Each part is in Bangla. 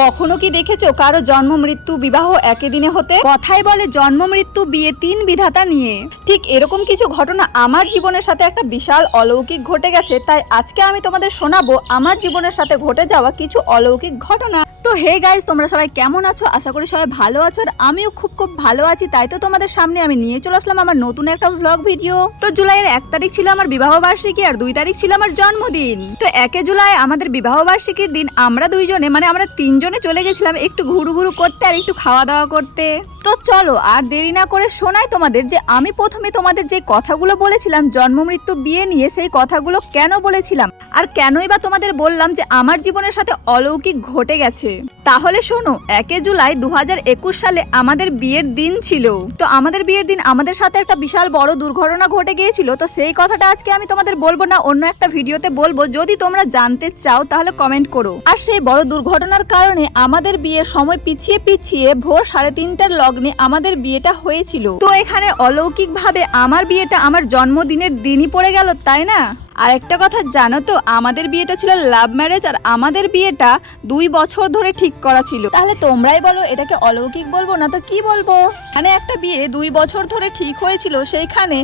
কখনো কি দেখেছো কারো জন্ম মৃত্যু বিবাহ একই দিনে হতে? কথাই বলে জন্ম মৃত্যু বিয়ে তিন বিধাতা নিয়ে। ঠিক এরকম কিছু ঘটনা আমার জীবনের সাথে একটা বিশাল অলৌকিক ঘটে গেছে। তাই আজকে আমি তোমাদের শোনাবো আমার জীবনের সাথে ঘটে যাওয়া কিছু অলৌকিক ঘটনা। তো হে গাইস, তোমরা সবাই কেমন আছো? আশা করি সবাই ভালো আছো। আর আমিও খুব ভালো আছি। তাই তো তোমাদের সামনে আমি নিয়ে চলে আসলাম আমার নতুন একটা ব্লগ ভিডিও। তো জুলাইয়ের 1 তারিখ ছিল আমার বিবাহ বার্ষিকী আর 2 তারিখ ছিল আমার জন্মদিন। তো 1 জুলাই আমাদের বিবাহ বার্ষিকীর দিন আমরা দুইজনে আমরা তিনজনে চলে গেছিলাম একটু ঘুরু করতে আর একটু খাওয়া দাওয়া করতে। তো চলো আর দেরি না করে শোনাই তোমাদের যে আমি প্রথমে তোমাদের যে কথাগুলো বলেছিলাম জন্ম মৃত্যু বিয়ে নিয়ে, সেই কথাগুলো কেন বলেছিলাম আর কেনই বা তোমাদের বললাম যে আমার জীবনের সাথে অলৌকিক ঘটে গেছে। তাহলে শোনো, 1 জুলাই 2021 সালে আমাদের বিয়ের দিন ছিল। তো আমাদের বিয়ের দিন আমাদের সাথে একটা বিশাল বড় দুর্ঘটনা ঘটে গিয়েছিল। তো সেই কথাটা আজকে আমি তোমাদের বলবো না, অন্য একটা ভিডিওতে বলবো। যদি তোমরা জানতে চাও তাহলে কমেন্ট করো। আর সেই বড় দুর্ঘটনার কারণে আমাদের বিয়ের সময় পিছিয়ে ভোর 3:30টার লগ্নে আমাদের বিয়েটা হয়েছিল। তো এখানে অলৌকিক ভাবে আমার বিয়েটা আমার জন্মদিনের দিনই পড়ে গেল, তাই না? আর একটা কথা জানো তো, আমাদের বিয়েটা ছিল লাভ ম্যারেজ আর আমাদের বিয়েটা 2 বছর ধরে ঠিক করা ছিল। তাহলে তোমরাই বলো এটাকে অলৌকিক বলবো না তো কি বলবো? মানে একটা বিয়ে 2 বছর ধরে ঠিক হয়েছিল, সেইখানে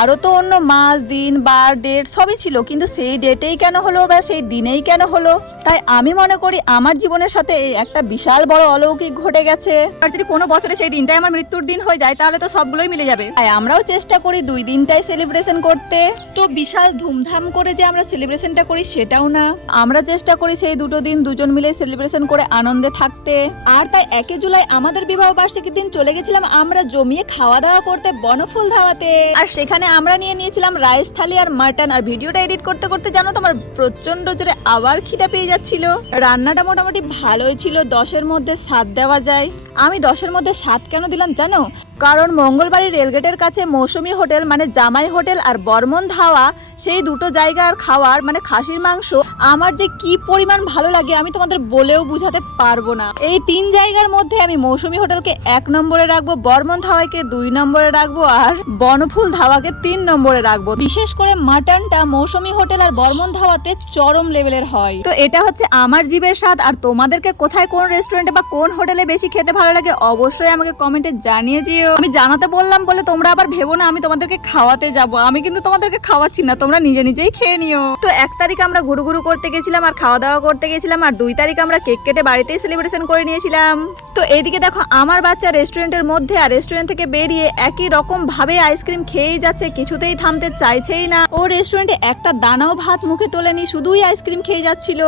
আরো তো অন্য মাস দিন বার ডেট সবই ছিল, কিন্তু সেই ডেটেই কেন হলো বা সেই দিনেই কেন হলো? তাই আমি মনে করি আমার জীবনের সাথে এই একটা বিশাল বড় অলৌকিক ঘটে গেছে। আর যদি কোনো বছরে সেই দিনটাই আমার মৃত্যুর দিন হয়ে যায় তাহলে তো সবগুলোই মিলে যাবে। তাই আমরাও চেষ্টা করি 2 দিনটাই সেলিব্রেশন করতে। তো বিশাল ধুমধাম করে যে আমরা সেলিব্রেশনটা করি সেটাও না, আমরা চেষ্টা করি সেই দুটো দিন দুজন মিলে সেলিব্রেশন করে আনন্দে থাকতে। আর তাই 1 জুলাই আমাদের বিবাহ বার্ষিকীর দিন চলে গেছিলাম আমরা জমিয়ে খাওয়া দাওয়া করতে বনফুল ধাওয়াতে। আর সেখানে আমরা নিয়েছিলাম রাইস থালি আর মাটন। আর ভিডিওটা এডিট করতে করতে জানো তো আমার প্রচন্ড জোরে আবার খিদে পেয়ে যাচ্ছিল। রান্নাটা মোটামুটি ভালোই ছিল, 10-এর মধ্যে 7 দেওয়া যায়। আমি 10-এর মধ্যে 7 কেন দিলাম জানো? কারণ মঙ্গলবাড়ি রেলগেটের কাছে মৌসুমী হোটেল জামাই হোটেল আর বর্মন ধাওয়া, সেই দুটো জায়গার খাওয়ার খাসির মাংস আমার যে কি পরিমাণ ভালো লাগে আমি তোমাদের বলেও বুঝাতে পারবো না। এই 3 জায়গার মধ্যে আমি মৌসুমী হোটেলকে 1 নম্বরে রাখবো, বর্মন ধাওয়াকে 2 নম্বরে রাখবো আর বনফুল ধাওয়াকে 3 নম্বরে রাখবো। বিশেষ করে মাটনটা মৌসুমী হোটেল আর বর্মন ধাওয়াতে চরম লেভেলের হয়। তো এটা হচ্ছে আমার জিভের স্বাদ। আর তোমাদেরকে কোথায় কোন রেস্টুরেন্টে বা কোন হোটেলে বেশি খেতে ভালো লাগে অবশ্যই আমাকে কমেন্টে জানিয়ে দিও। আমি জানাতে বললাম বলে তোমরা আবার ভেবো না আমি তোমাদেরকে খাওয়াতে যাব। আমি কিন্তু তোমাদেরকে খাওয়াচ্ছি না, তোমরা নিজেই খেয়ে নিও। তো 1 তারিখ আমরা ঘুরু করতে গেছিলাম আর খাওয়া দাওয়া করতে গেছিলাম। আর 2 তারিখ আমরা কেক কেটে বাড়িতেই সেলিব্রেশন করে নিয়েছিলাম। তো এইদিকে দেখো আমার বাচ্চা রেস্টুরেন্টের মধ্যে আর রেস্টুরেন্ট থেকে বেরিয়ে একই রকম ভাবে আইসক্রিম খেয়েই যাচ্ছে, কিছুতেই থামতে চাইছেই না। ও রেস্টুরেন্টে একটা দানাও ভাত মুখে তোলেনি, শুধুই আইসক্রিম খেয়ে যাচ্ছিল।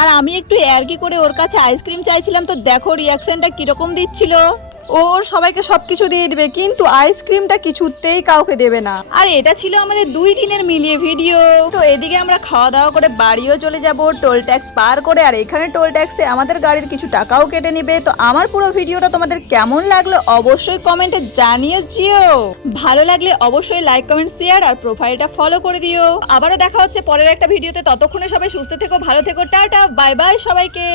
আর আমি একটু ইয়ার্কি করে ওর কাছে আইসক্রিম চাইছিলাম। তো দেখো রিয়াকশনটা কিরকম দিচ্ছিল। ওর সবাইকে সবকিছু দিয়ে দিবে কিন্তু আইসক্রিমটা কিছুতেই কাউকে দেবে না। আর এটা ছিল আমাদের 2 দিনের মিলিয়ে ভিডিও। তো এদিকে আমরা খাওয়া দাওয়া করে বাড়িও চলে যাব টোল ট্যাক্স পার করে। আর এখানে টোল ট্যাক্সে আমাদের গাড়ির কিছু টাকাও কেটে নেবে। তো আমার পুরো ভিডিওটা তোমাদের কেমন লাগলো অবশ্যই কমেন্টে জানিয়ে দিও। ভালো লাগলে অবশ্যই লাইক কমেন্ট শেয়ার আর প্রোফাইলটা ফলো করে দিও। আবারও দেখা হচ্ছে পরের একটা ভিডিওতে। ততক্ষণে সবাই সুস্থ থেকো, ভালো থেকো, টাটা বাই বাই সবাইকে।